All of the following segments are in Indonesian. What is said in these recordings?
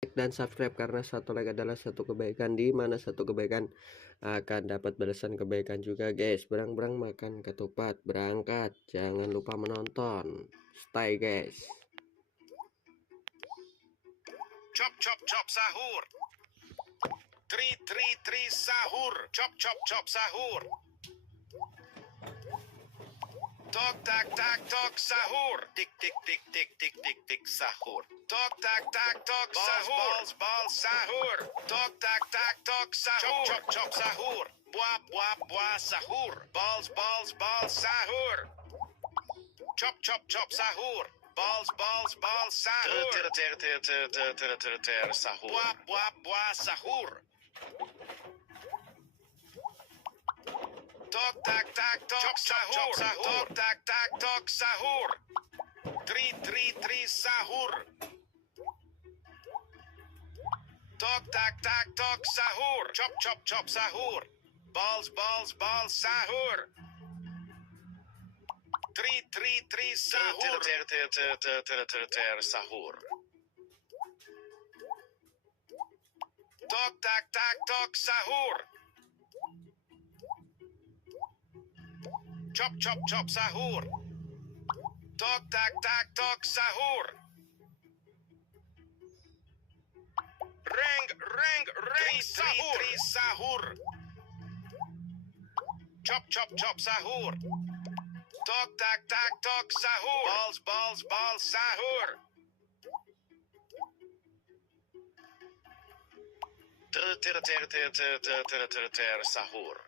like dan subscribe karena satu like adalah satu kebaikan, di mana satu kebaikan akan dapat balasan kebaikan juga guys. Berang-berang makan ketupat, berangkat, jangan lupa menonton. Stay guys. Chop chop chop sahur. Tri sahur. Chop chop chop sahur. Tok tak tak tok sahur. Tik tik tik tik tik tik tik sahur. Tok tak tak tok sahur. Balls sahur. Tok tak tak tok sahur. Chop chop chop sahur. Buah sahur. Balls sahur. Chop chop chop sahur. Balls sahur. Ter sahur. Buah sahur. Tok tak tak tok sahur. Tok tak tak tok sahur. Tri sahur. Tok tak tak tok sahur. Chop chop chop sahur. Balls sahur. Tri sahur. Ter sahur. Tok tak tak tok sahur. Chop chop chop sahur. Tok tak tak tok sahur. Reng sahur. Tri sahur. Chop chop chop sahur. Tok tak tak tok sahur. Balls sahur. Ter sahur.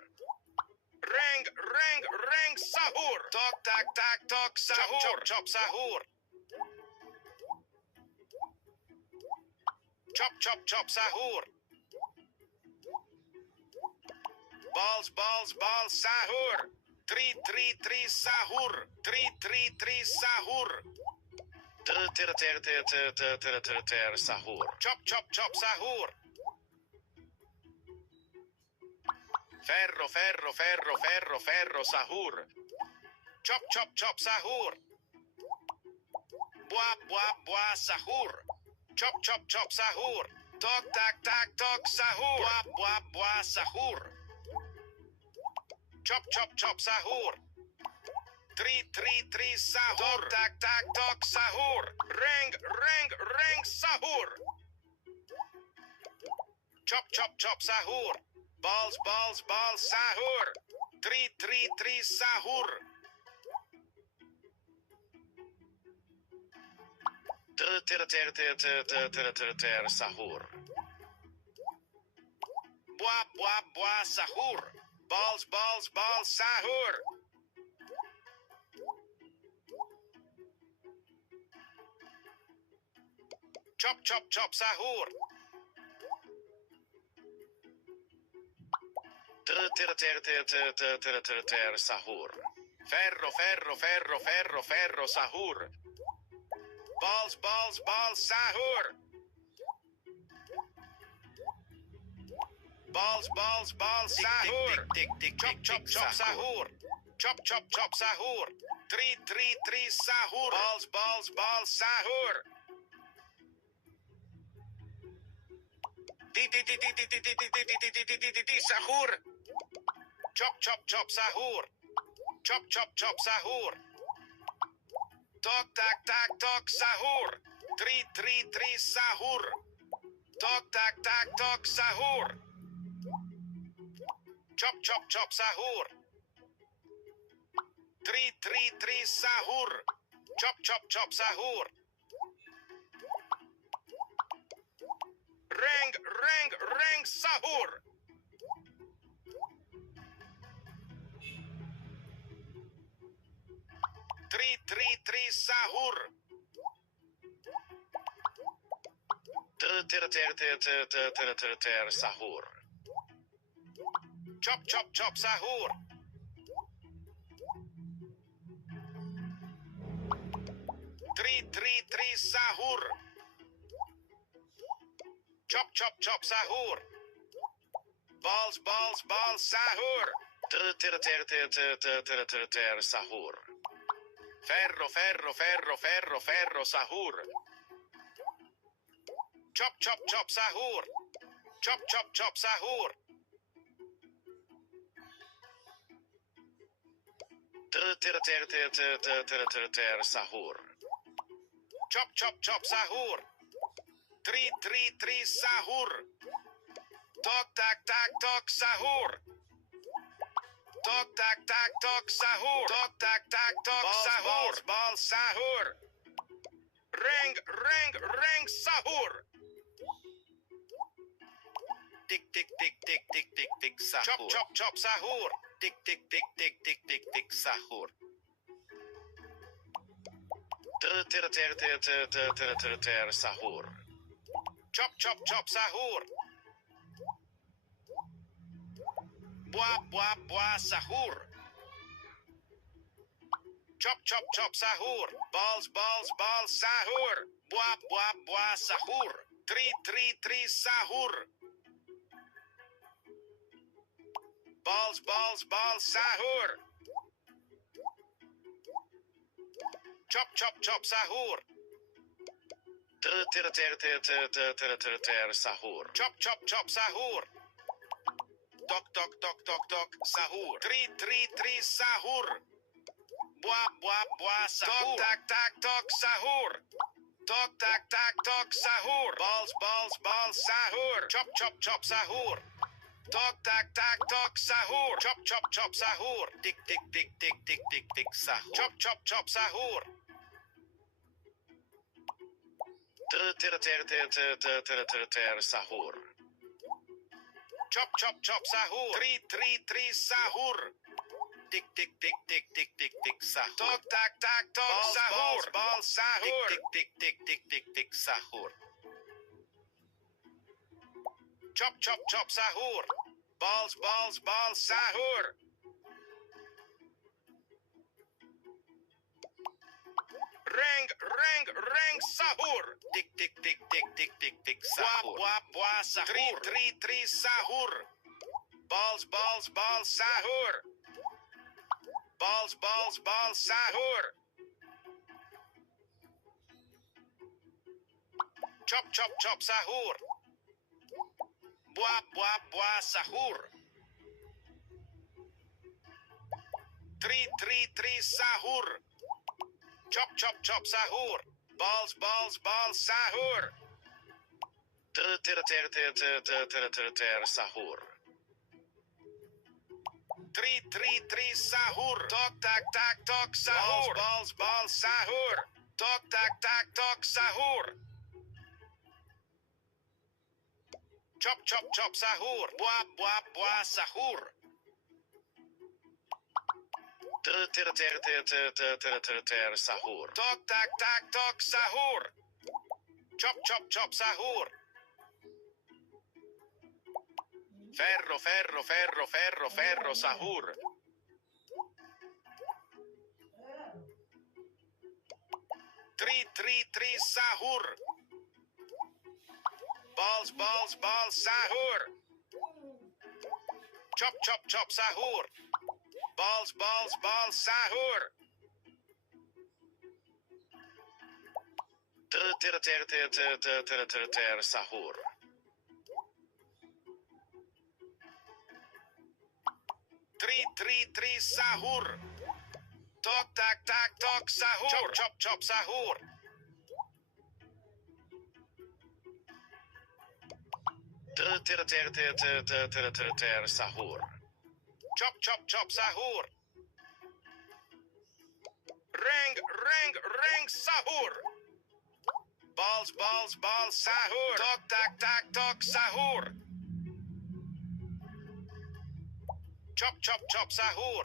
Reng sahur. Tok tak tak tok sahur. Chop chop sahur. Chop chop chop sahur. Balls sahur. Tri sahur. Tri sahur. Ter sahur. Chop chop chop sahur. Ferro sahur. Chop chop chop sahur. Buah sahur. Chop chop chop sahur. Tok tak tak tok sahur. Buah sahur. Chop chop chop sahur. Tri sahur. Tok tak tak tok sahur. Reng sahur. Chop chop chop sahur. Balls sahur. Tri sahur. Ter sahur. Buah sahur. Balls sahur. Chop chop chop sahur. Ter sahur. Ferro sahur. Balls sahur. Balls sahur. Chop chop chop sahur. Chop chop chop sahur. Tri sahur. Balls sahur. Di sahur. Chop chop chop sahur. Chop chop chop sahur. Tok tak tak tok sahur. Tri sahur. Tok tak tak tok sahur. Chop chop chop sahur. Tri sahur. Chop chop chop sahur. Reng sahur. Tri sahur. Ter sahur. Chop chop chop sahur. Tri sahur. Chop chop chop sahur. Balls sahur. Ter sahur. Ferro sahur. Chop chop chop sahur. Chop chop chop sahur. Sahur. Chop chop chop sahur. Tri sahur. Tok tak tak tok sahur. Tok tak tak tok sahur. Tok tak tak tok sahur. Bal sahur. Reng sahur. Tik tik tik tik tik tik tik sahur. Chop chop chop sahur. Tik tik tik tik tik tik tik sahur. Sahur. Chop chop chop sahur. Buah sahur. Chop chop chop sahur. Balls sahur. Buah sahur. Tri sahur. Balls sahur. Chop chop chop sahur. Sahur. Chop chop chop sahur. Tok tok tok tok tok sahur. Tri sahur. Buah sahur. Tok tak tak tok sahur. Tok tak tak tok sahur. Balls sahur. Chop chop chop sahur. Tok tak tak tok sahur. Chop chop chop sahur. Tik tik tik tik tik tik tik sahur. Chop chop chop sahur. Sahur. Chop chop chop sahur. Tri sahur. Tik tik tik tik tik tik tik sahur. Tok tak tak tok sahur. Bal sahur. Tik tik tik tik tik tik sahur. Chop chop chop sahur. Balls sahur. Reng sahur. Tik tik tik tik tik tik tik sahur. Buah sahur. Tri sahur. Balls sahur. Balls sahur. Chop chop chop sahur. Buah sahur. Tri sahur. Chop chop chop sahur. Balls sahur. Sahur. Tri sahur. Tok tak tak tok sahur. Balls sahur. Tok tak tak tok sahur. Chop chop chop sahur. Buah sahur. Sahur. Tok tak tak tok sahur. Chop chop chop sahur. Ferro sahur. Tri sahur. Balls sahur. Chop chop chop sahur. Balls sahur. Sahur. Tri sahur. Tok tak tak tok sahur. Chop chop chop sahur. Sahur. Chop chop chop sahur. Reng sahur. Balls sahur. Tok tak tak tok sahur. Chop chop chop sahur.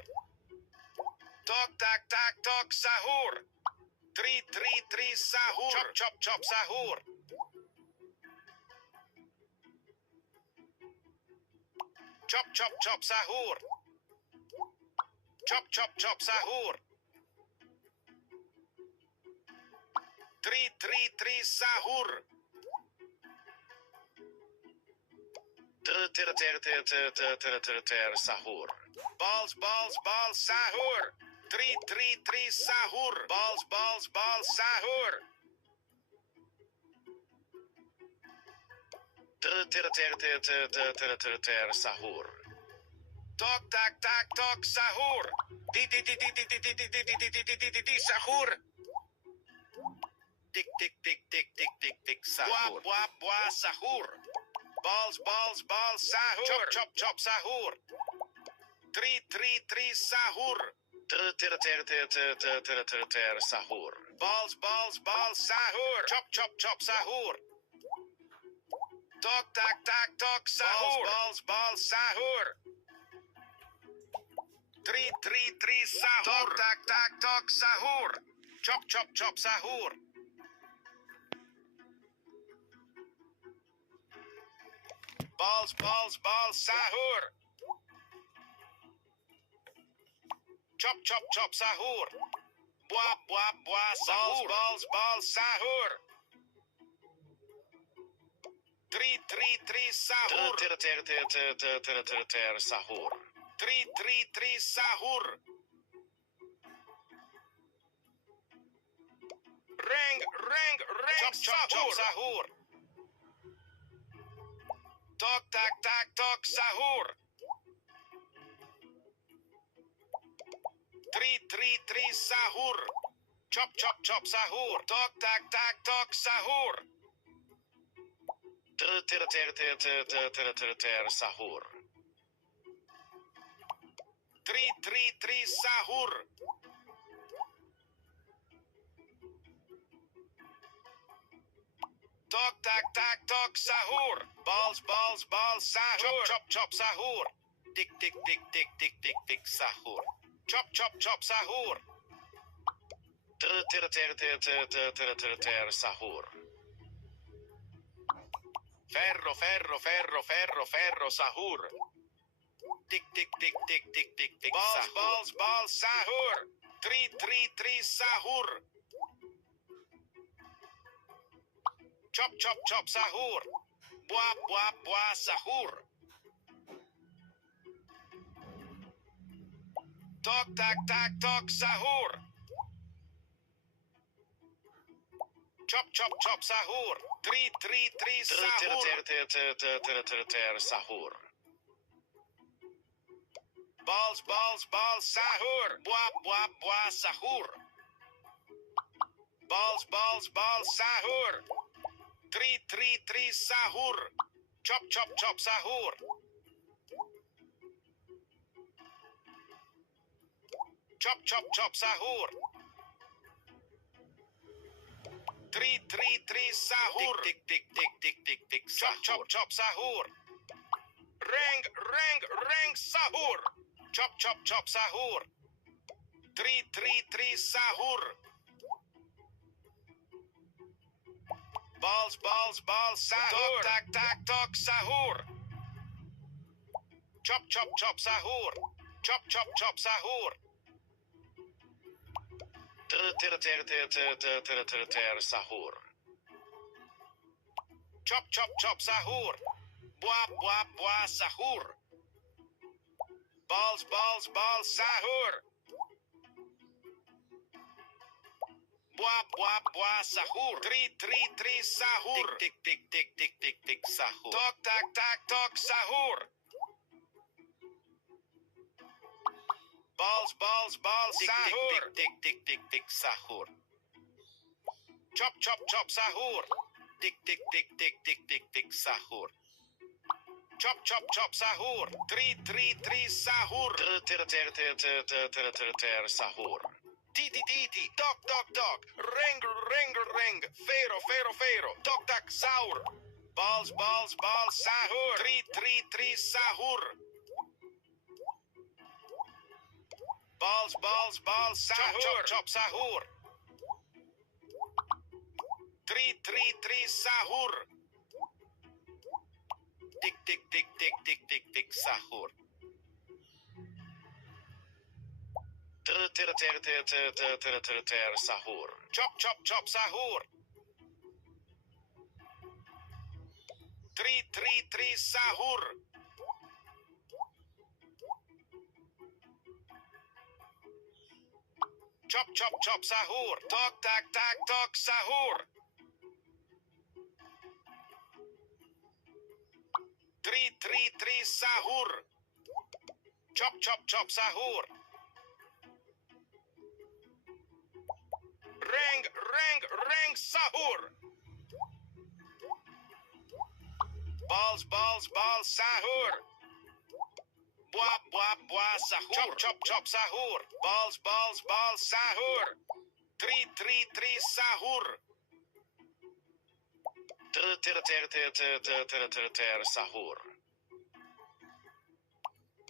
Tok tak tak tok sahur. Tri sahur. Chop chop chop sahur. Chop chop chop sahur. Chop chop chop sahur. Tri sahur. Sahur. Balls sahur. Tri sahur. Balls sahur. Sahur. Tok tak tak tok sahur. Di sahur. Tik tik tik tik tik tik tik sahur. Buah buah sahur. Balls balls balls sahur. Chop chop chop sahur. Tri sahur. Sahur. Balls balls balls sahur. Chop chop chop sahur. Tok tak tak tok sahur. Balls balls sahur. Tri sahur. Tok tak tak tok sahur. Chop chop chop sahur. Balls balls balls sahur. Chop chop chop sahur. Buah buah buah sahur. Balls balls sahur. Tri sahur. Sahur. Tri sahur. Reng chop chop chop sahur. Tok tak tak tok sahur. Tri sahur. Chop chop chop sahur. Tok tak tak tok sahur. Sahur. Tri sahur. Tok tak tak tok sahur. Balls balls balls sahur. Chop chop chop sahur. Tik tik tik tik tik tik tik sahur. Chop chop chop sahur. Sahur. Ferro ferro ferro ferro ferro sahur. Tik tik tik tik tik tik tik balls balls balls sahur. Tri sahur. Chop chop chop sahur. Buah buah buah sahur. Tok tak tak tok sahur. Chop chop chop sahur. Tri sahur. Sahur. Balls balls balls sahur. Buah buah buah sahur. Balls balls balls sahur. Tri sahur. Chop chop chop sahur. Chop chop chop sahur. Tri sahur. Tik tik tik tik tik tik chop chop chop sahur. Reng sahur. Chop chop chop sahur. Tri sahur. Balls balls balls sahur. Tok tak tak tok sahur. Chop chop chop sahur. Chop chop chop sahur. Sahur. Chop chop chop sahur. Buah buah buah sahur. Balls balls balls sahur. Buah buah buah sahur. Tri sahur. Tik tik tik tik tik tik tik sahur. Tok tak tak tok sahur. Balls balls balls sahur. Tik tik tik tik sahur. Chop chop chop sahur. Tik tik tik tik tik tik tik sahur. Chop chop chop sahur. Tri sahur. Sahur. Ti tok tok tok. Reng fero fero. Tok tak sahur. Balls balls balls sahur. Tri sahur. Balls balls balls sahur. Chop chop chop sahur. Tri sahur. Tik tik tik tik tik tik tik sahur. Sahur. Chop chop chop sahur. Tri sahur. Chop chop chop sahur. Tok tak tak tok sahur. 3 sahur. Chop chop chop sahur. Reng sahur. Balls sahur. Buah sahur. Chop chop sahur. Balls sahur. 3 sahur. Ter sahur.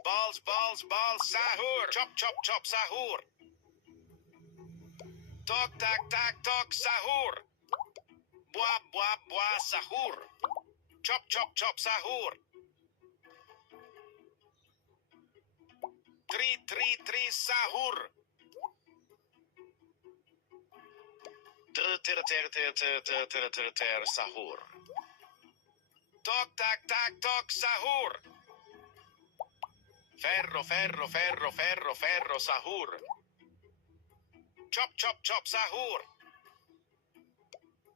Balls sahur. Chop chop sahur. Tok tak sahur. Buah sahur. Chop chop sahur. 3 sahur. Ter sahur. Tok tak sahur. Ferro sahur. Chop chop sahur.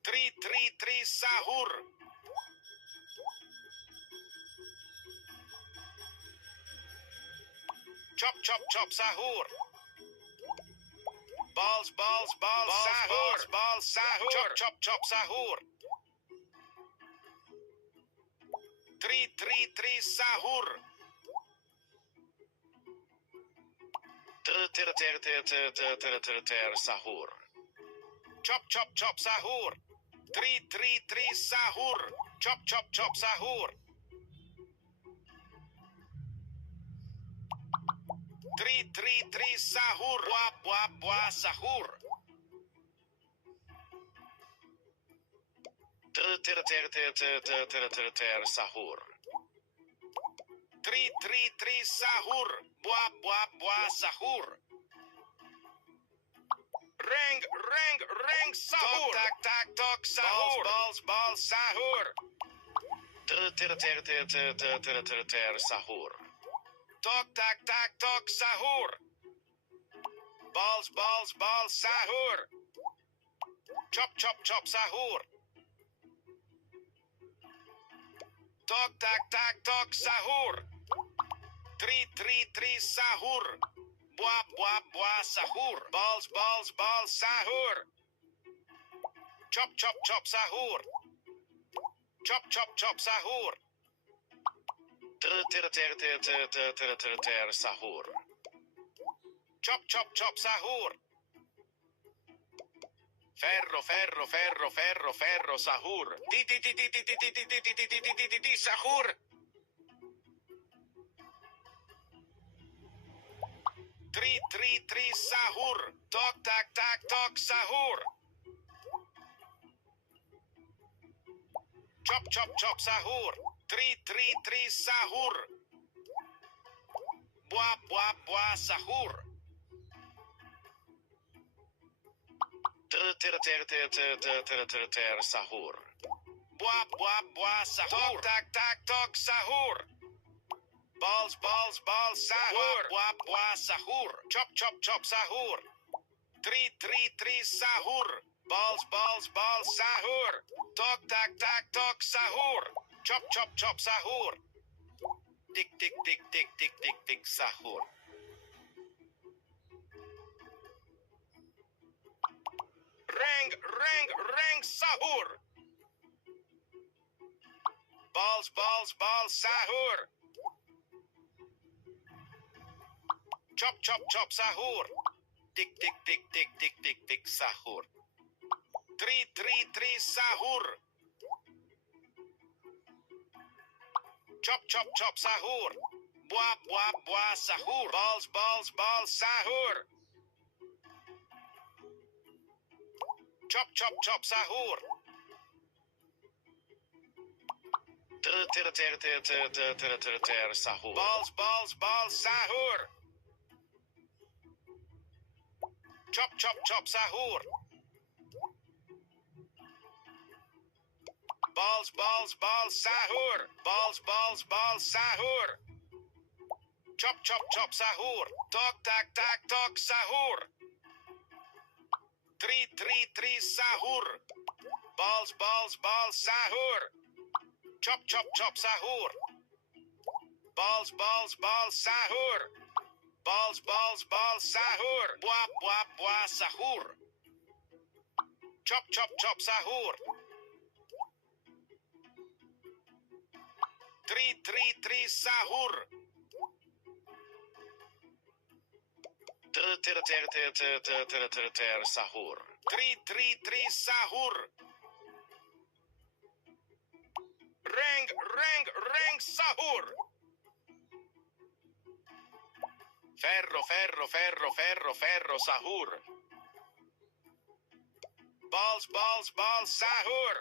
3 sahur. Chop chop sahur. Balls sahur. Balls sahur. Chop sahur. 3 sahur. Ter sahur. Chop chop sahur. 3 sahur. Chop chop sahur. 3 sahur. Buah sahur. Ter sahur. 3 sahur. Buah sahur. Reng sahur. Tok sahur. Balls sahur. Ter sahur. Tok sahur. Balls sahur. Chop chop sahur. Tok sahur. 3 sahur. Buah sahur. Balls sahur. Chop chop sahur. Chop chop sahur. Ter sahur. Chop chop sahur. Ferro sahur. Di sahur. 3 sahur. Tok sahur. Chop chop sahur. 3 sahur. Buah sahur. Ter sahur. Buah sahur. Tok sahur. Balls sahur. Buah sahur. Chop sahur. 3 sahur. Balls sahur. Tok sahur. Chop sahur. Tik sahur. Reng sahur. Balls sahur. Chop sahur. Tik sahur. 3 sahur. Chop sahur. Buah sahur. Balls sahur. Chop sahur. Ter sahur. Balls sahur. Chop sahur. Balls sahur. Balls sahur. Chop sahur. Tok sahur. 3 sahur. Balls sahur. Chop sahur. Balls, balls, balls, sahur. Balls, balls, balls, sahur. Buah, buah, buah, sahur. Chop, chop, chop, sahur. Tri, sahur. Ter, sahur. Tri, sahur. Reng, reng, reng, sahur. Ferro, ferro, ferro, ferro, ferro, sahur. Balls, balls, balls, sahur.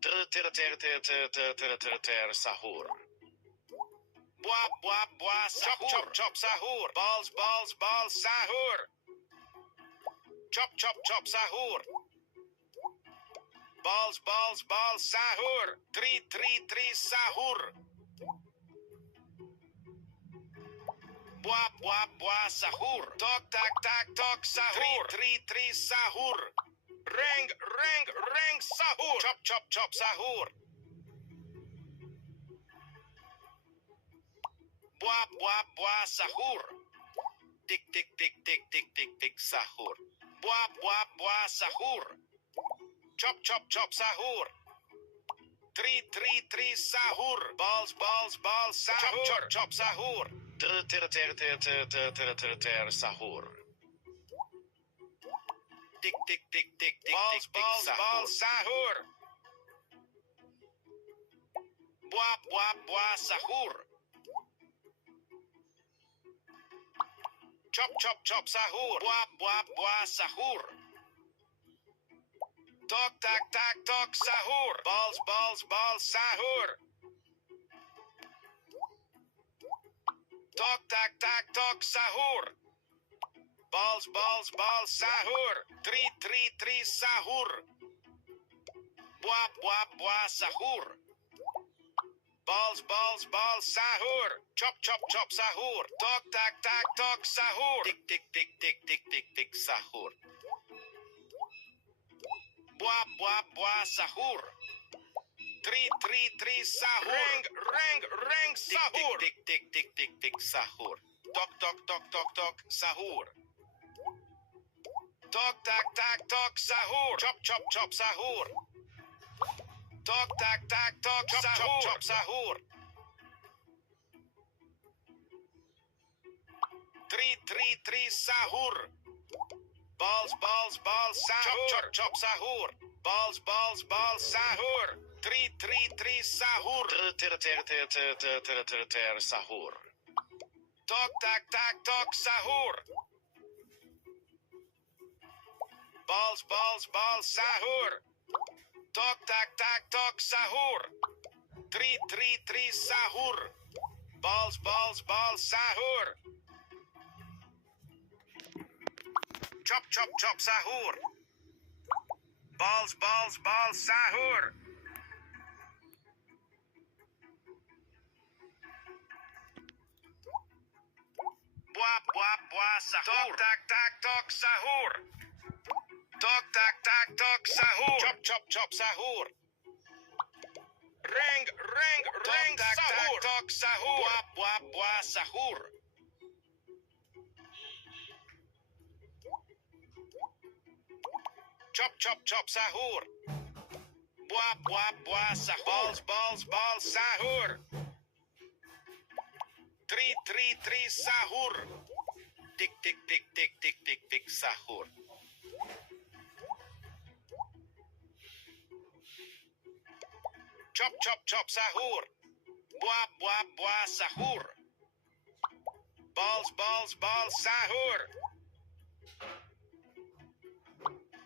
Ter, sahur. Buah, buah, buah, sahur. Chop, chop, chop, sahur. Balls, balls, balls, sahur. Chop, chop, chop, sahur. Balls, balls, balls, sahur. Tri, sahur. Buah, buah, buah, sahur. Tok, tak, tak, tok, sahur. Tri, sahur. Reng, reng, reng, sahur. Chop, chop, chop, sahur. Buah, buah, buah, sahur. Tik, tik, tik, tik, tik, tik, tik, sahur. Buah, buah, buah, sahur. Chop, chop, chop, sahur. Tri, sahur. Balls, balls, balls, sahur. Chop, chop, chop, sahur. Ter, sahur. Tik, tik, tik, tik, tik, balls, tik, balls, sahur. Balls, sahur. Buah, buah, buah, sahur. Chop, chop, chop, sahur. Buah, buah, buah, sahur. Tok, tak, tak, tok, sahur. Balls, balls, balls, sahur. Tok, tak, tak, tok, sahur. Balls, balls, balls, sahur. Tri, sahur. Buah, buah, buah, sahur. Balls, balls, balls, sahur. Chop, chop, chop, sahur. Tok, tak, tak, tok, sahur. Tik, tik, tik, tik, tik, tik, tik, sahur. Buah, buah, buah, sahur. Tri, sahur. Reng, reng, reng, sahur. Tik, tik, tik, tik, tik, tik, sahur. Tok, tok, tok, tok, tok, sahur. Tok, tak, tak, tok, sahur. Chop, chop, chop, sahur. Tok, tak, tak, tok, sahur. Chop, chop, sahur. Tri, sahur. Balls, balls, balls, sahur. Chop, chop, chop, sahur. Balls, balls, balls, sahur. Tri, sahur. Ter, sahur. Tok, tak, tak, tok, sahur. Balls, balls, balls, sahur. Tok, tak, tak, tok, sahur. Tri, sahur. Balls, balls, balls, sahur. Chop, chop, chop, sahur. Balls, balls, balls, sahur. Buah, buah, buah, sahur. Tok, tak, tak, tok, sahur. Tok, tak, tak, tok, sahur. Chop, chop, chop, sahur. Reng, reng, reng, tak, sahur. Tak, tok, sahur. Buah, buah, buah, sahur. Chop, chop, chop, sahur. Buah, buah, buah, sahur. Balls, balls, balls, sahur. Tri, sahur. Tik, tik, tik, tik, tik, tik, tik, sahur. Chop, chop, chop, sahur. Buah, buah, buah, sahur. Balls, balls, balls, sahur.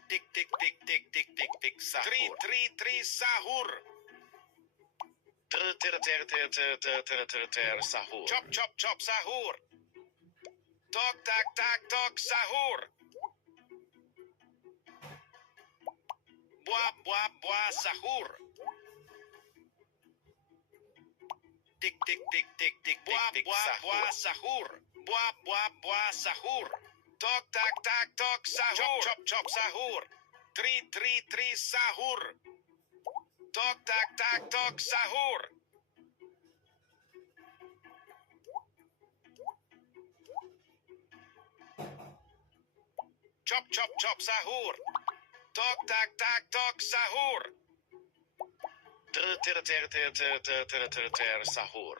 Tik, tik, tik, tik, tik, tik, tik, sahur. Tri, sahur. Ter, sahur. Chop, chop, chop, sahur. Tok, tak, tak, tok, sahur. Buah, buah, buah, sahur. Tik, tik, tik, tik, tik, buah, tik, buah, buah, sahur. Buah, buah, buah, sahur. Tok, tak, tak, tok, sahur. Chop, chop, chop, sahur. Tri, sahur. Tok, tak, tak, tok, sahur. Chop chop chop sahur. Tok tak tak tok sahur. Ter sahur.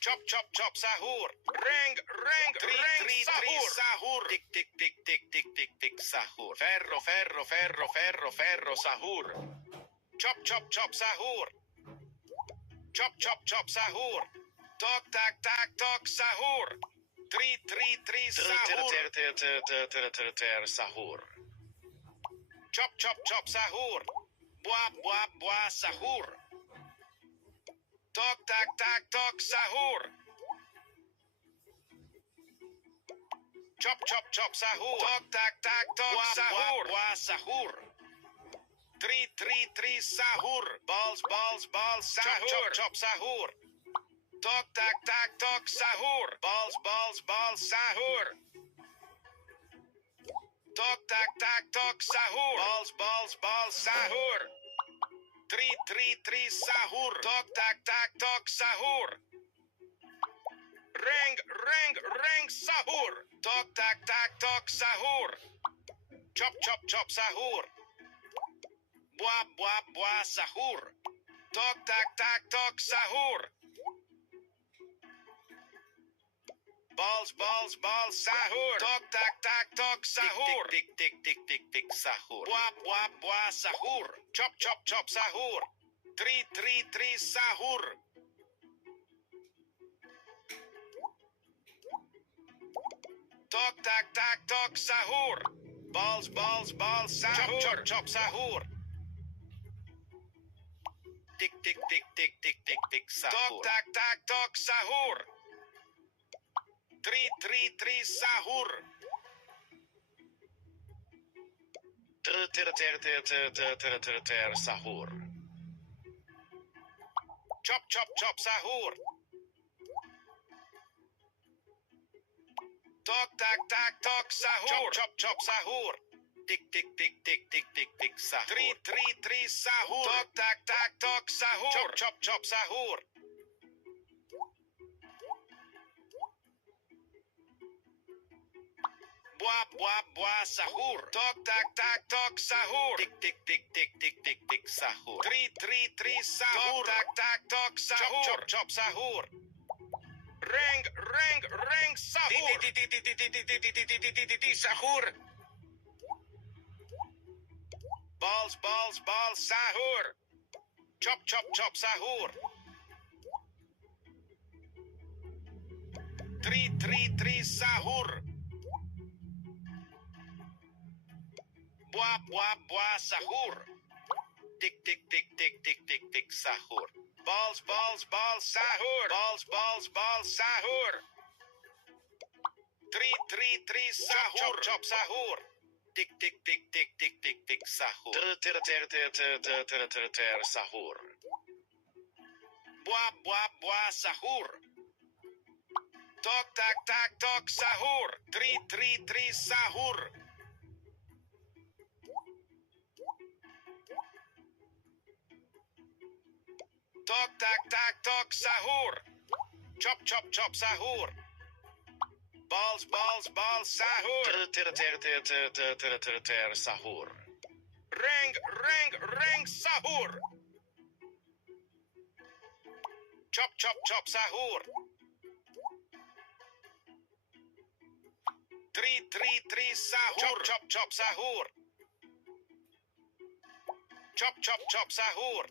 Chop chop chop sahur. Reng reng reng sahur. Sahur. Tik tik tik tik tik tik tik sahur. Ferro ferro ferro ferro ferro sahur. Chop chop chop sahur. Chop chop chop sahur. Tok tak tak tok sahur. Tri sahur. Sahur. Chop chop chop sahur. Buah sahur. Tok tak tak tok sahur. Chop chop chop sahur. Tok tak tak tok sahur. Buah sahur. Tri sahur. Balls sahur. Chop chop chop sahur. Tok tak tak tok sahur. Balls sahur. Tok tak tak tok sahur. Balls sahur. Tri sahur. Tok tak tak tok sahur. Reng sahur. Tok tak tak tok sahur. Chop chop chop sahur. Buah sahur. Tok tak tak tok sahur. Balls sahur. Tok tak tak tok sahur. Tik sahur. Buah sahur. Chop chop chop sahur. Tri sahur. Tok tak tak tok sahur. Balls sahur. Chop chop sahur. Tik sahur. Tok tak tak tok sahur. Tri sahur. Ter sahur. Chop chop chop sahur. Tok tak tak tok sahur. Chop chop sahur. Tik sahur. Tri sahur. Tok tak tak tok sahur. Chop chop sahur. Buah sahur. Tok tak tak tok sahur. Tik sahur. Tri sahur. Tok tak tak tok sahur. Chop sahur. Reng sahur. Sahur. Balls sahur. Chop chop sahur. Tri sahur. Buah sahur. Tik sahur. Balls sahur. Balls sahur. Tri sahur. Chop sahur. Tik sahur. Ter sahur. Buah sahur. Tok tak tak tok sahur. Tri sahur. Tok tak tak tok sahur. Chop chop chop sahur. Balls sahur. Ter sahur. Reng sahur. Chop chop chop sahur. Tri sahur. Chop chop sahur. Chop chop chop sahur.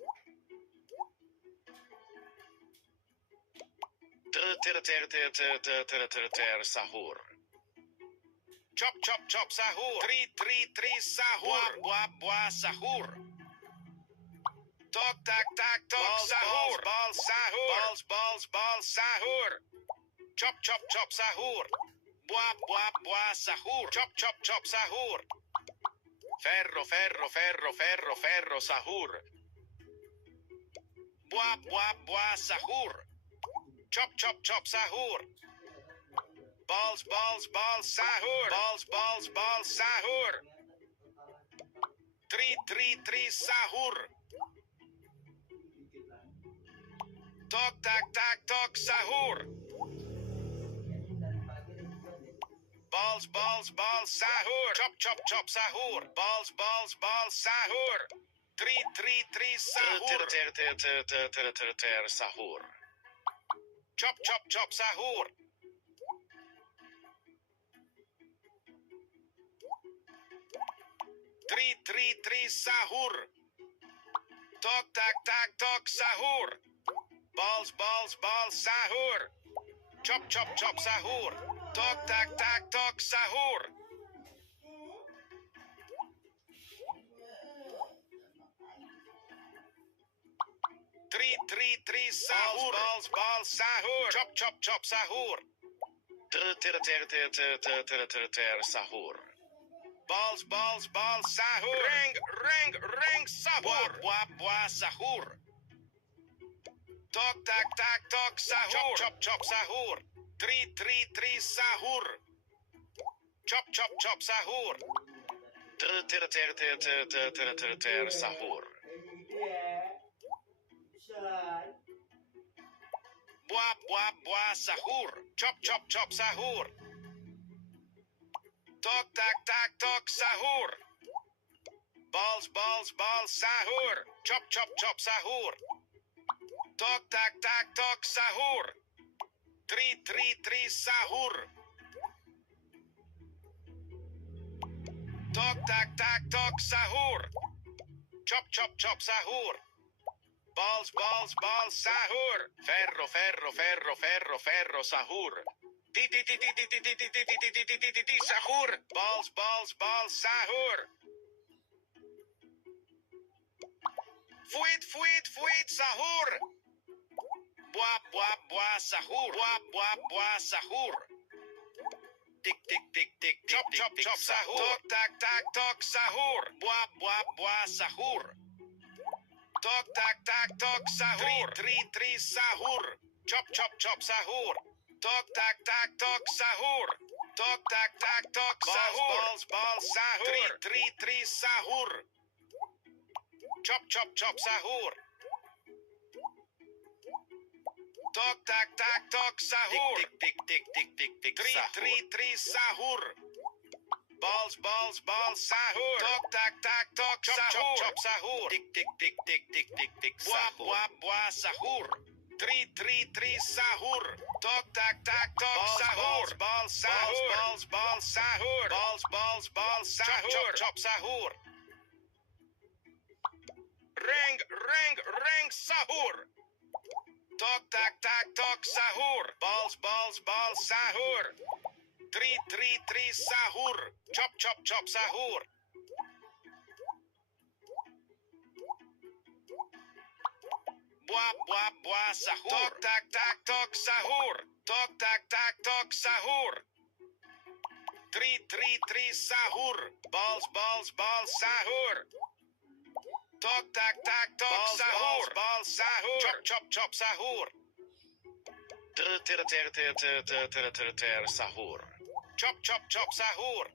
Ter sahur. Chop chop chop sahur. Tri sahur. Buah sahur. Tok tak tak tok sahur. Balls sahur. Balls sahur. Chop chop chop sahur. Buah sahur. Chop chop chop sahur. Ferro sahur. Buah sahur. Chop chop chop sahur. Balls sahur. Balls sahur. Tri sahur. Tok tak tak tok sahur. Balls, balls, balls, sahur. Chop, chop, chop, sahur. Balls, balls, balls, sahur. Three, sahur. Sahur. Chop, chop, chop, sahur. Three, sahur. Tok, tak, tak, tok, sahur. Balls, balls, balls, sahur. Chop, chop, chop, sahur. Tok, tak, tak, tok, sahur. Three, sahur. Balls, balls, sahur. Chop, chop, chop, sahur. Sahur. Balls, balls, balls, sahur. Ring, sahur. Buah, sahur. Tok, tak, tak, tok, sahur. Chop, chop, sahur. Three, sahur. Chop, chop, chop, sahur. Sahur. Buah, sahur. Chop, chop, chop, sahur. Tok, tak, tak, tok, sahur. Balls, balls, balls, sahur. Chop, chop, chop, sahur. Tok, tak, tak, tok, sahur. Three, sahur. Tok, tak, tak, tok, sahur. Chop, chop, chop, sahur. Balls, balls, balls, sahur. Ferro, sahur. Sahur. Balls, balls, balls, sahur. Fuit, sahur. Buah, sahur. Buah, sahur. Tik, chop, chop, sahur. Tok, tak, tak, tok, sahur. Buah, sahur. Tok, tak, tak, tok, sahur. Three, sahur. Chop, chop, chop, sahur. Tok, tak, tak, tok, sahur. Tok, tak, tak, tok, sahur. Balls, sahur. Three, sahur. Chop, chop, chop, sahur. Tok, tak, tak, tok, sahur. Tik, three, sahur. Balls, sahur. Tok, tak, tak, tok, sahur. Chop, sahur. Tik, buah, sahur. Three, sahur. Tok, tak, tak, tok, sahur. Balls, sahur. Balls, sahur. Balls, sahur. Chop, sahur. Ring, sahur. Tok, tak, tak, tok, sahur. Balls, sahur. Three, sahur. Chop, chop, sahur. Buah, sahur. Tok, tak, tak, tok, sahur. Tok, tak, tak, tok, sahur. Three, sahur. Balls, sahur. Tok, tak, tak, tok, sahur. Balls, sahur. Chop, sahur. Sahur. Chop, sahur.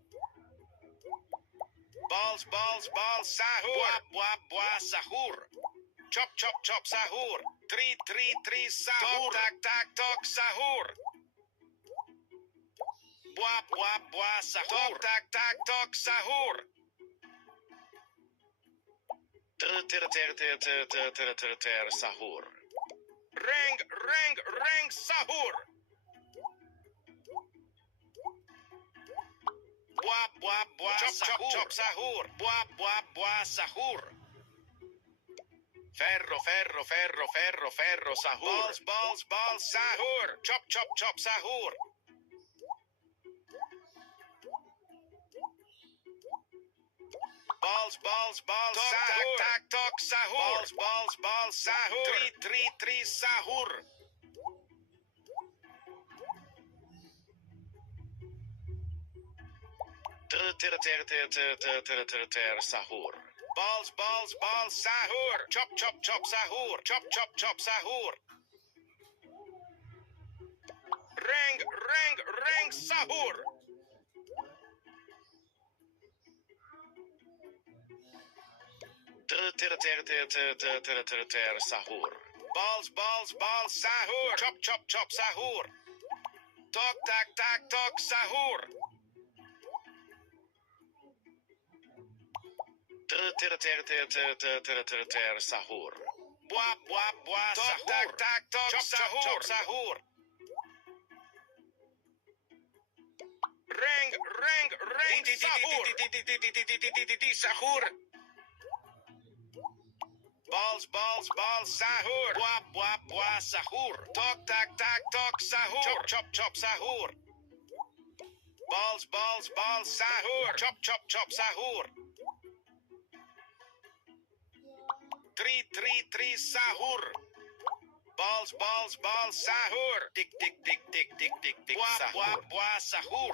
Balls, sahur. Buah, sahur. Chop, sahur. Three, sahur. Tok, tak, tok, sahur. Buah, sahur. Tok, tak, tok, sahur. Sahur. Ring, sahur. Buah, chop, sahur. Buah, sahur. Ferro, sahur. Balls, sahur. Chop, sahur. Balls, sahur. Tak, tok, sahur. Balls, sahur. Three, sahur. Sahur. Balls, sahur. Chop, sahur. Chop, sahur. Ring, sahur. Sahur. Balls, sahur. Chop, sahur. Tok, tak, tok, sahur. Sahur. Buah sahur. Tak tok sahur. Sahur. Reng sahur. Sahur. Balls sahur. Buah sahur. Tok tak tok sahur. Chop sahur. Balls sahur. Chop sahur. Tri sahur. Balls sahur. Tik sahur. Buah sahur.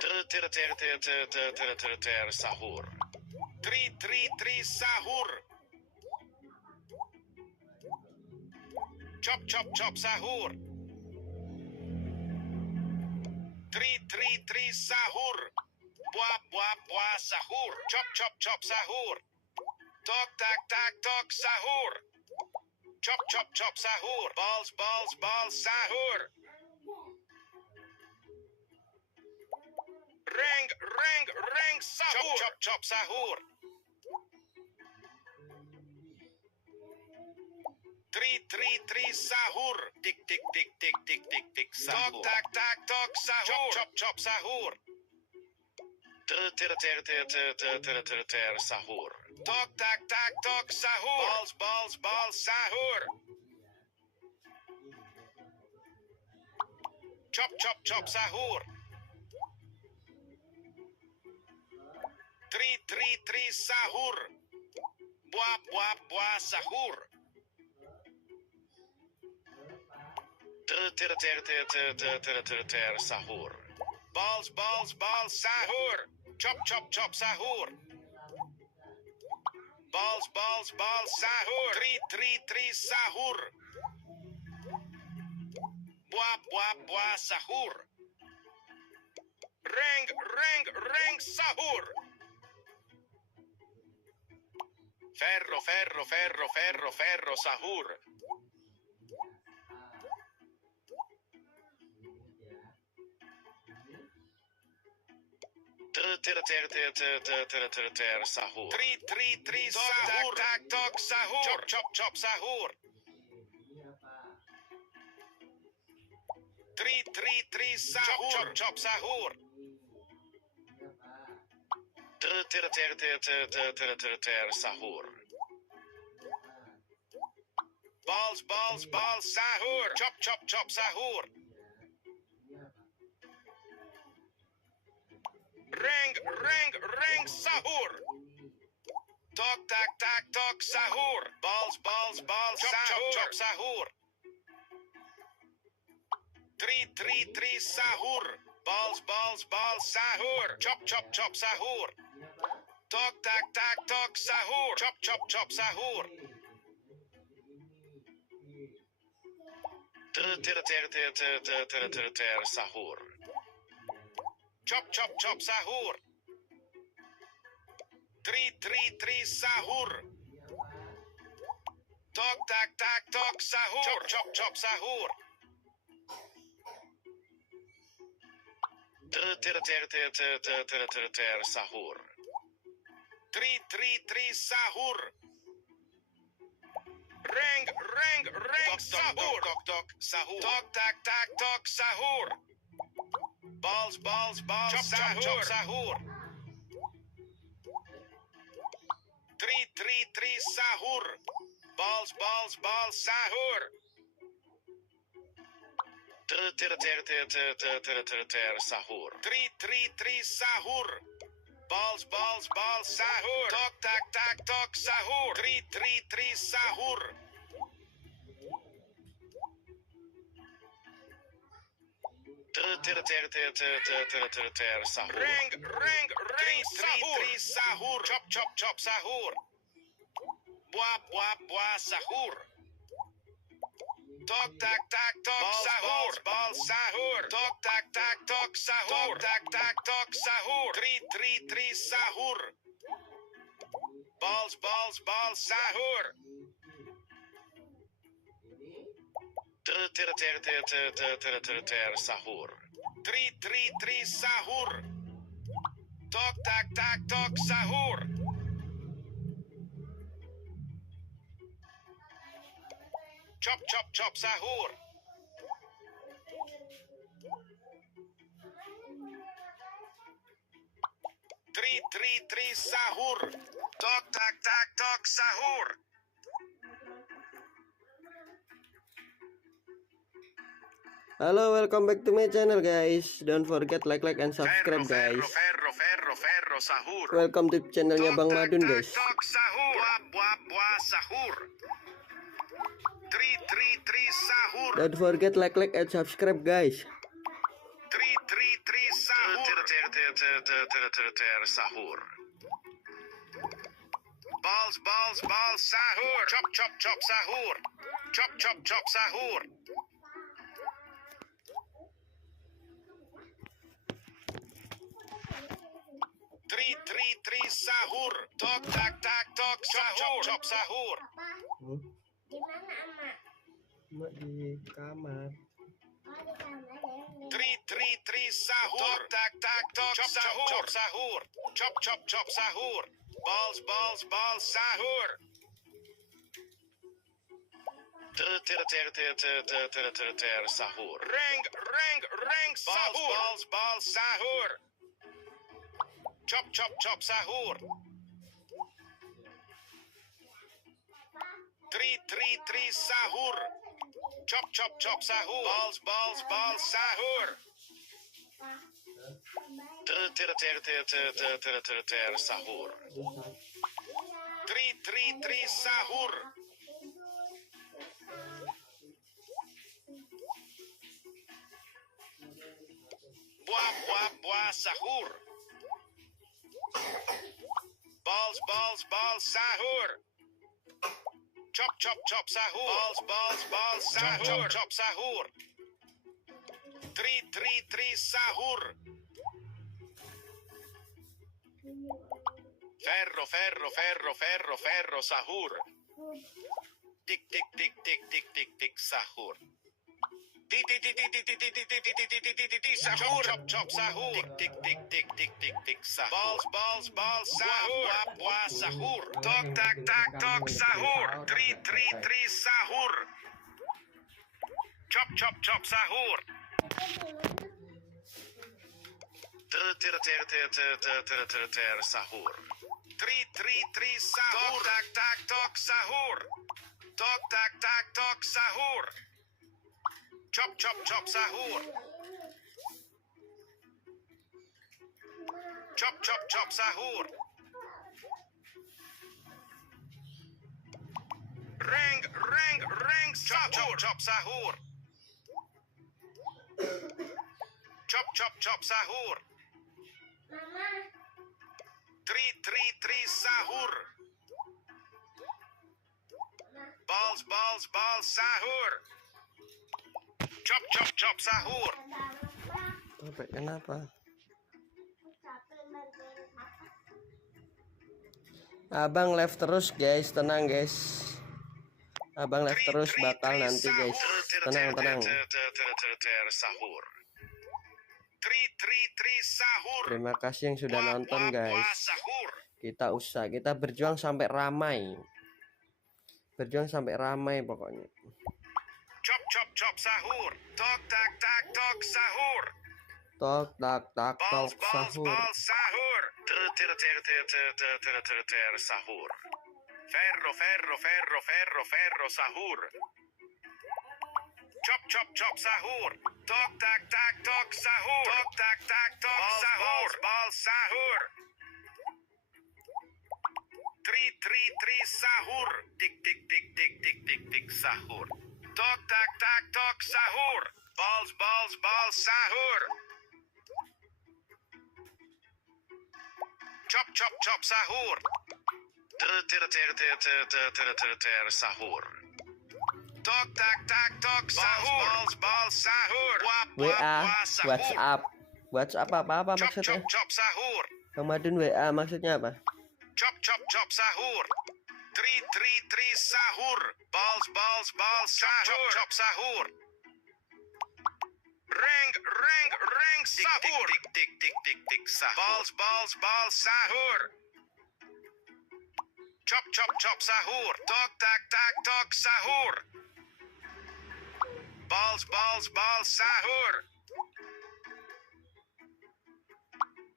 Sahur. Tri sahur. Chop sahur. Tri sahur. Buah sahur. Chop sahur. Tok tak tok sahur. Chop sahur. Balls sahur. Reng sahur. Chop sahur. Tri sahur. Tik sahur. Tok tak tok sahur. Chop sahur. Sahur. Tok tak tok sahur. Balls sahur. Chop sahur. Tri sahur. Buah sahur. Sahur. Balls sahur. Chop sahur. Balls sahur. Tri sahur. Buah sahur. Reng sahur. Ferro sahur. Sahur. Tri sahur. Tak tok sahur. Chop sahur. Tri sahur. Chop sahur. Sahur. Balls sahur. Chop sahur. Reng sahur. Tok tak tok sahur. Balls sahur. Chop sahur. Tri sahur. Balls sahur. Chop sahur. Tok tak tok sahur. Chop sahur. Sahur. Chop sahur. Tri sahur. Tok tak tok sahur. Chop sahur. Sahur. Tri sahur. Reng sahur. Tok sahur. Tok tak tok sahur. Balls sahur. Chop sahur. Tri sahur. Balls sahur. Sahur. Tri sahur. Balls sahur. Tok tak tok sahur. Tri sahur. Sahur. Reng sahur. Chop sahur. Buah sahur. Tok tak tok sahur. Balls sahur. Tok tak tok sahur. Tok tak tok sahur. Tri sahur. Balls sahur. Sahur. Tri sahur. Tok tak tok sahur. Chop chop chop sahur. Tri sahur. Tok tak tak tok sahur. Halo, welcome back to my channel guys. Don't forget like and subscribe guys. Ferro sahur. Welcome to channelnya Bang Madun guys. Tok sahur. Buah sahur. Tri sahur. Don't forget like and subscribe guys. Tri sahur. Sahur. Balls sahur. Chop sahur. Chop sahur. Tri sahur. Tok tak tak tok sahur. Chop sahur. Di mana Emak? Mak di kamar. Tri sahur. Tok tak tak tok sahur. Chop sahur. Chop sahur. Balls sahur. Sahur. Reng sahur. Balls sahur. Chop sahur. Tri sahur. Chop sahur. Balls sahur. Sahur. Tri sahur. Buah sahur. Balls sahur. Chop sahur. Balls sahur. Chop sahur. Tri sahur. Ferro sahur. Tik sahur. Sahur. Chop sahur. Tik sahur. Balls sahur. Buah sahur. Tok tak tak tok sahur. Tri sahur. Chop sahur. Sahur. Tri sahur. Tok tak tak tok sahur. Tok tak tak tok sahur. Chop sahur. Chop sahur. Reng sahur. Chop sahur. Chop sahur. Mama. Tri sahur. Balls sahur. Chop sahur. Capek kenapa? Abang live terus guys, tenang guys. Abang live terus bakal nanti guys. Tenang. Sahur. Tri sahur. Terima kasih yang sudah nonton guys. Sahur. Kita berjuang sampai ramai. Berjuang sampai ramai pokoknya. Chop sahur. Tok tak tak tok sahur. Tok tak tak tok sahur. Balls sahur. Sahur. Ferro sahur. Chop sahur. Tok tak tak tok sahur. Tok tak tak tok sahur. Balls sahur. Tri sahur. Tik sahur. Tok tak tak tok sahur. Balls sahur. Chop sahur. Sahur. Tok tak tak tok sahur. Balls sahur. WA, WhatsApp apa maksudnya? Chop sahur. Bang Madun WA maksudnya apa? Chop sahur. Tri sahur. Balls sahur. Chop sahur. Reng sahur. Tik sahur. Balls sahur. Chop sahur. Tok tak tak tok sahur. ball sahur.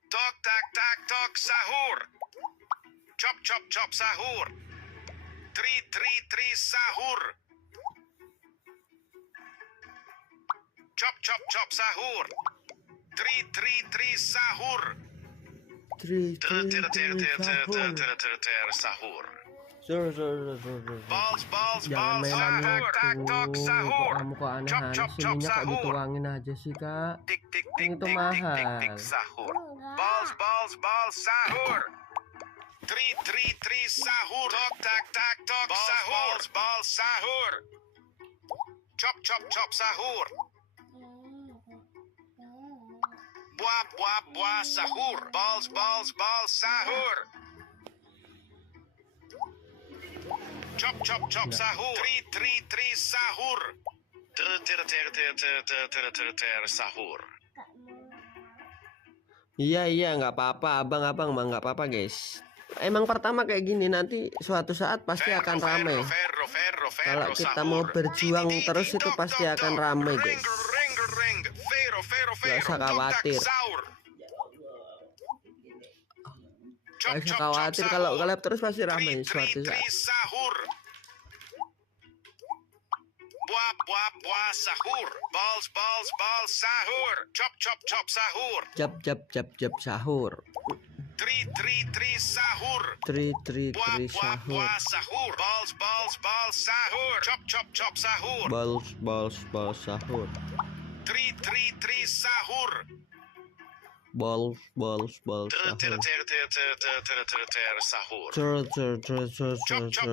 Tok tak tak tok sahur. Chop chop chop sahur. Tri sahur. Chop chop chop sahur. Tri sahur. Sahur. Balls Jangan mainan itu. sahur. Kamu kok aneh-aneh Chop, chop, sih, chop, minyak kok sahur. dituangin aja sih, Kak. Tik tik Yang tik itu tik tik tik mahal. tik sahur. Balls sahur. Tri sahur. Tok tak tak tok sahur. Balls sahur. Chop chop chop sahur. Buah sahur. Balls sahur. Chop chop chop sahur. Tri sahur. Sahur. Iya, nggak apa-apa, abang mah nggak apa-apa, guys. Emang pertama kayak gini, nanti suatu saat pasti akan ramai. Kalau kita mau berjuang terus itu pasti akan ramai, guys. Gak usah khawatir. Gak usah khawatir, kalau collab terus pasti ramai suatu saat. Sahur. Buah sahur. Balls sahur. Chop chop sahur. Jab sahur. Tri sahur. Tri Buah sahur. sahur. Balls sahur. Chop chop sahur. Balls sahur. Tri sahur. Balls sahur. Sahur.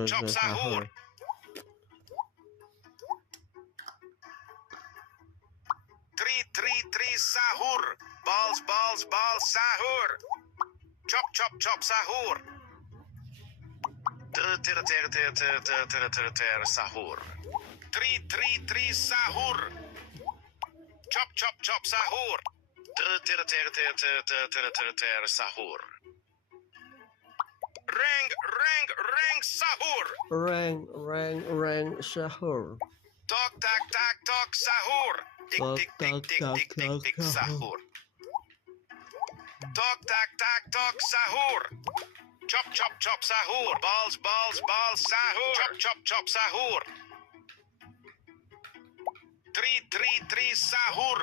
Chop sahur. Tri sahur. Balls sahur. Chop sahur. Sahur. Tri sahur. Chop sahur. Sahur. Reng sahur. Reng sahur. Tok tak tak tok sahur. Tik sahur. Tok tak tak tok sahur. Chop chop sahur. Balls sahur. Chop sahur. Tri sahur.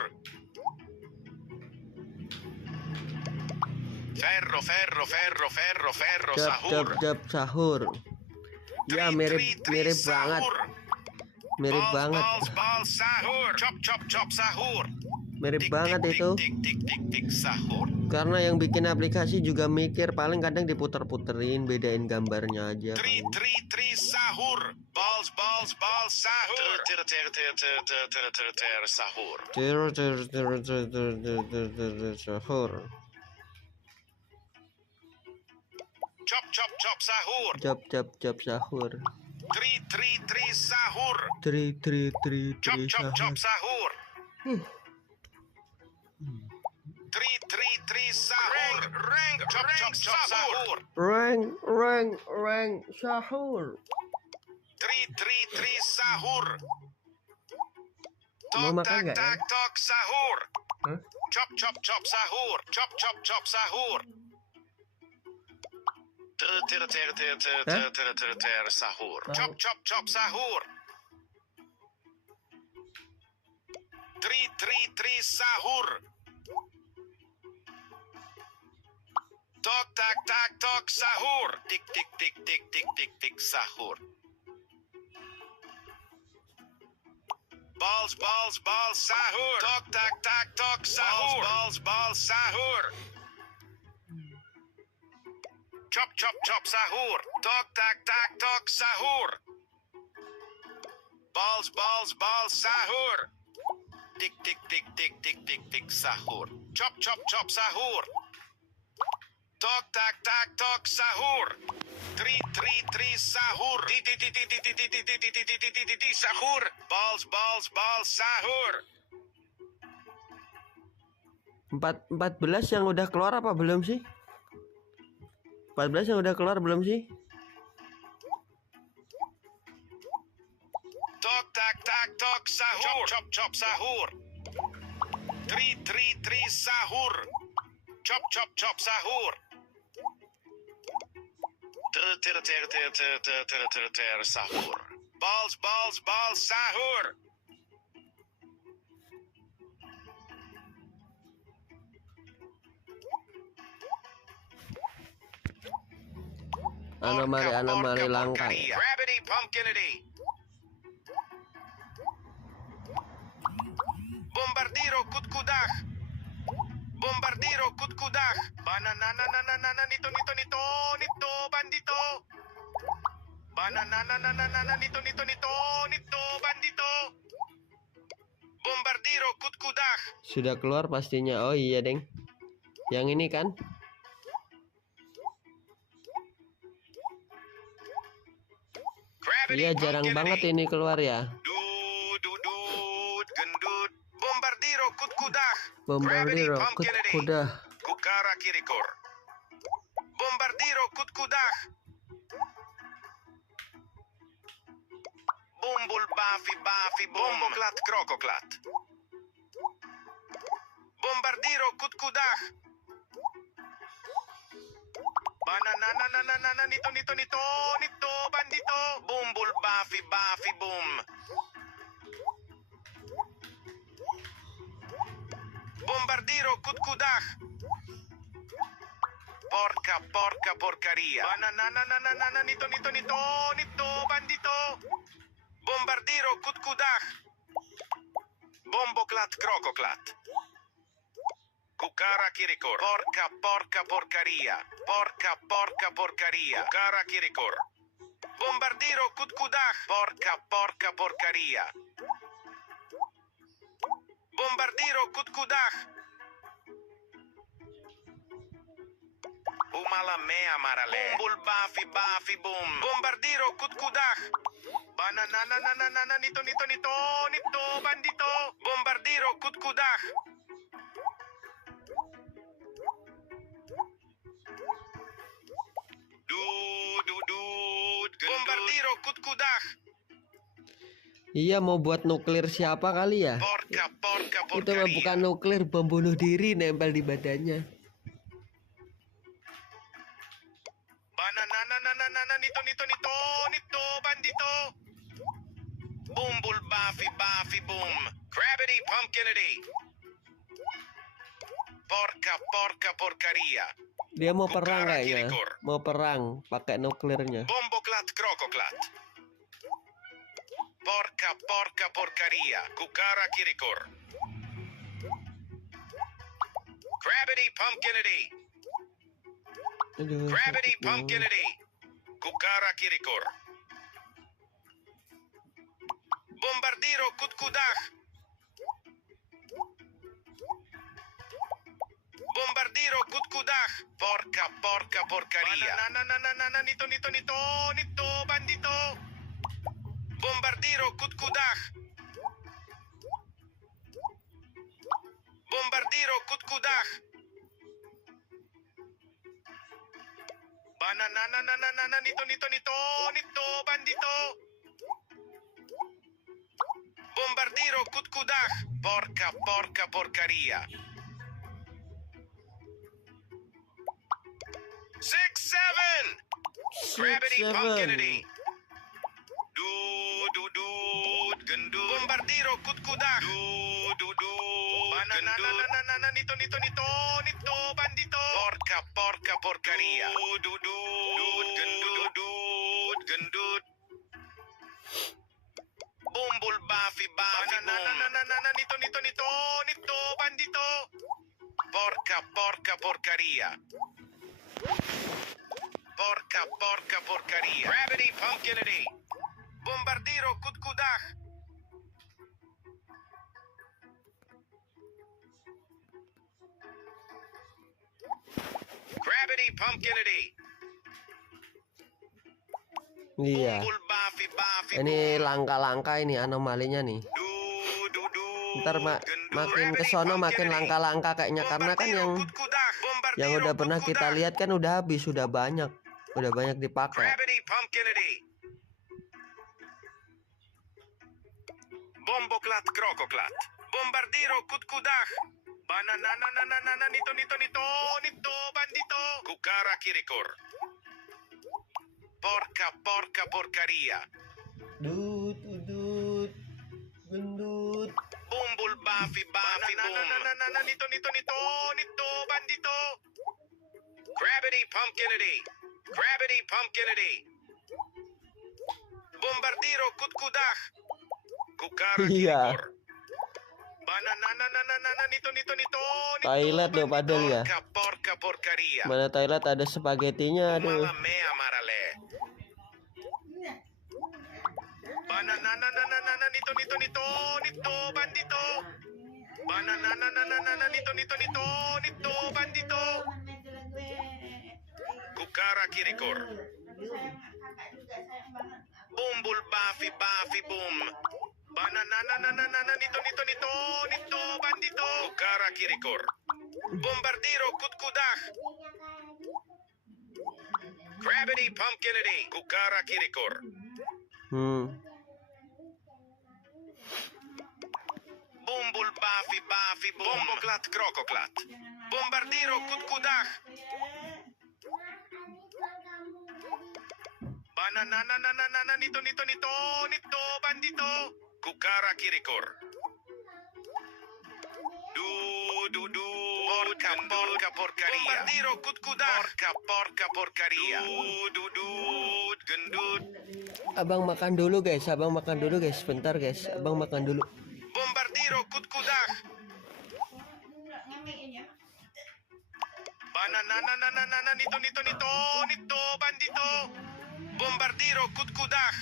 Ferro sahur. Jab sahur. Ya mirip banget. Mirip banget. Balls sahur. Chop sahur. Mirip banget itu. Tik sahur. Karena yang bikin aplikasi juga mikir, paling kadang diputer-puterin, bedain gambarnya aja. Tri sahur. Balls sahur. Sahur. Sahur. Chop sahur. Jab sahur. Tri sahur. Tri Chop sahur. sahur. Tri sahur. Chop sahur. Reng sahur. Tri sahur. Mau Tok makan nggak ya? tak tok sahur. Hah? Chop sahur. Chop sahur. Sahur. Chop sahur. Tri sahur. Tok tak tak tok sahur. Tik sahur. Balls sahur. Tok tak tak tok sahur. Balls sahur. Chop sahur. Tok tak tak tok sahur. Balls sahur. Tik sahur. Chop sahur. Tok tak tak tok sahur. Tri sahur. Sahur. Balls sahur. 14 yang udah keluar apa belum sih? 14 yang udah keluar belum sih? Tok tak tak tok sahur. Chop chop chop sahur. Tri tri tri sahur. Chop chop chop sahur. Ter sahur. Balls balls balls sahur. Anomali langka. Rabbity pumpkinity. Bombardiro kutkudah. Bombardiro kutkudah. Bananana nito bandito. Bananana nito bandito. Bombardiro kutkudah. Sudah keluar pastinya. Oh iya, Deng. Yang ini kan? Iya, jarang banget ini keluar ya. Dudut gendut. Bombardiro kutkudah. Bombardiro kutkudah. Kukara kirikor. Bombardiro kutkudah. Bumbul bafi bomboklat krokoklat. Bombardiro kutkudah. Bananana nito bandito. Bumbul bafi boom. Bombardiro kutkudah. Porca porcaria. Bananana nito bandito. Bombardiro kutkudah. Bomboklat krokoklat. Kukara kirikor. Porca porcaria. Porca porcaria. Kukara kirikor. Bombardiro kutkudah. Porca porcaria. Bombardiro kutkudah. Umalame amarale. Bumbul bafi boom. Bombardiro kutkudah. Bananana nito bandito. Bombardiro kutkudah. Dudut bombardiro kutkudah. Iya, mau buat nuklir siapa kali ya? Porca Itu mah bukan nuklir, bom bunuh diri nempel di badannya. Bananana nito bandito. Bumbul bafi boom. Gravity pumpkinity. Porca porcaria. Dia mau perang kayaknya. Mau perang pakai nuklirnya. Bomboklat krokoklat. Porca porcaria. Kukara kirikor. Gravity pumpkinity. Aduh, Gravity sakit banget. pumpkinity. Kukara kirikor. Bombardiro kutkudah. Bombardiro kutkudah. Porca porcaria. Bananana nito bandito. Bombardiro kutkudah. Bombardiro kutkudah. Bananana nito bandito. Bombardiro kutkudah. Porca porcaria. 6-7. Gravity pumpkinity. Dudut gendut. Bombardiro kutkudah. Dudut bananana nito bandito. Porca porcaria. Dudut gendut. Bumbul bafi bananana nito bandito. Porca porcaria. Porca porcaria. Gravity pumpkinity. Bombardiro kutkudah. Gravity pumpkinity. Iya. Bumbul bafi Ini langka-langka ini anomalinya nih. Ntar makin kesono makin langka-langka kayaknya, karena kan yang udah pernah kita lihat kan udah habis, udah banyak dipakai. Gravity pumpkinity. Bomboklat krokoklat. Bombardiro kutkudah. Banananananana nito bandito. Kukara kirikor. Porca porcaria. Dut, udut, gendut. Bumbul bafi bananananana nito bandito. Gravity pumpkinity. Bombardiro kutkudah. Kukara Iya. kirikor. Bananananana nito Toilet loh padahal ya. Porca porcaria. Mana toilet ada spaghettinya, aduh. Malamea marale. Bananananana nito bandito. Bananananana nito bandito. Kukara kirikor. Bumbul bafi boom. Bananananana nito bandito. Kukara kirikor. Bombardiro kutkudah. Gravity pumpkinity. Kukara kirikor. Bumbul bafi boom. Bomboklat krokoklat. Bombardiro kutkudah. Bananananana nito bandito. Kukara kirikor. Du porca porcaria. Bombardiro kutkudah. Porca porcaria. Gendut. Abang makan dulu guys, bentar guys, abang makan dulu. Bombardiro kutkudah. Bananananana nito bandito. Bombardiro kutkudah.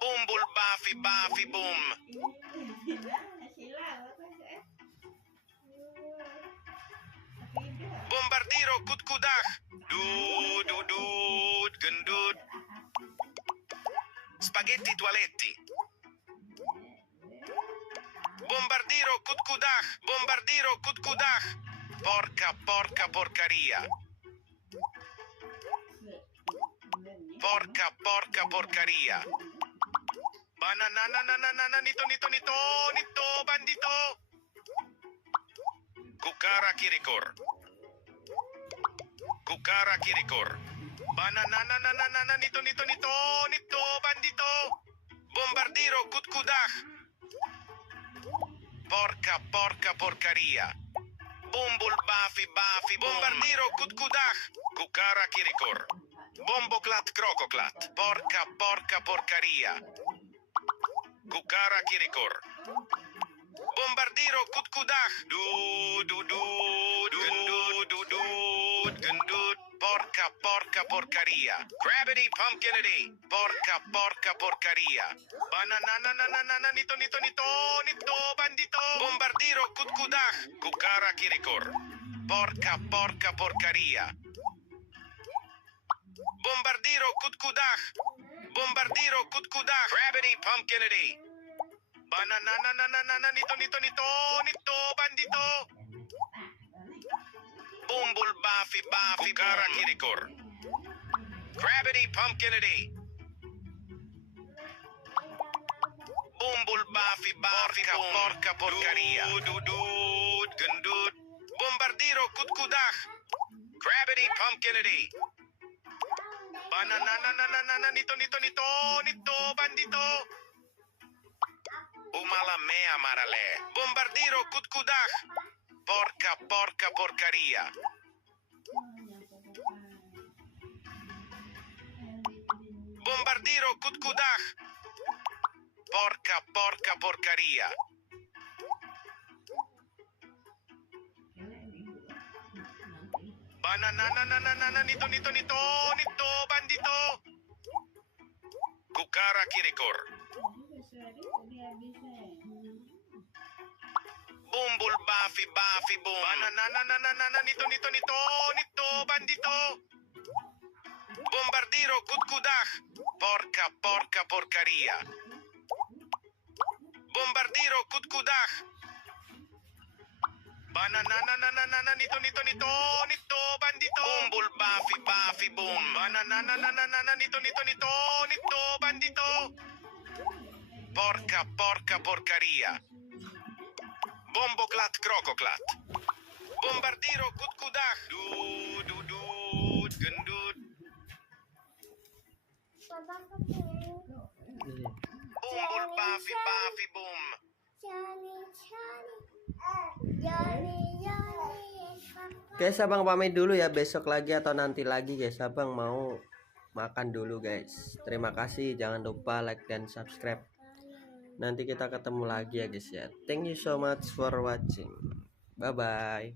Bumbul bafi boom. Bombardiro kutkudah. Gendut. Spaghetti toaletti. Bombardiro kutkudah. Porca porcaria. Porca porcaria. Bananananana nito bandito. Kukara kirikor. Bananananana nito bandito. Bombardiro kutkudah. Porca porcaria. Bumbul bafi bombardiro kutkudah. Kukara kirikor. Bomboklat krokoklat. Porca porcaria. Kukara kirikor. Bombardiro kutkudah. Gendut. Porca porcaria. Gravity pumpkinity. Porca porcaria. Bananananana nito bandito. Bombardiro kutkudah. Kukara kirikor. Porca porcaria. Bombardiro kutkudah. Gravity pumpkinity. Bananananana nito bandito. Bumbul bafi Kukara kirikor. Gravity pumpkinity. Bumbul bafi porca porcaria. Gendut. Bombardiro kutkudah. Gravity pumpkinity. Bananananana nito bandito. Umalamea marale. Bombardiro kutkudah. Porca porcaria. Bombardiro kutkudah. Porca porcaria. Bananananana nito bandito. Kukara kirikor. Bumbul bafi boom. Bananananana nito bandito. Bombardiro kutkudah. Porca porcaria. Bombardiro kutkudah. Bananananana nito bandito. Bumbul bafi boom. Bananananana nito bandito. Porca porcaria. Bomboklat krokoklat. Bombardiro kutkudah. Gendut. Papa ketemu. Bumbul pafi boom. Guys, abang pamit dulu ya, besok lagi atau nanti lagi guys. Abang mau makan dulu guys. Terima kasih, jangan lupa like dan subscribe. Nanti kita ketemu lagi ya guys ya. Thank you so much for watching. Bye bye.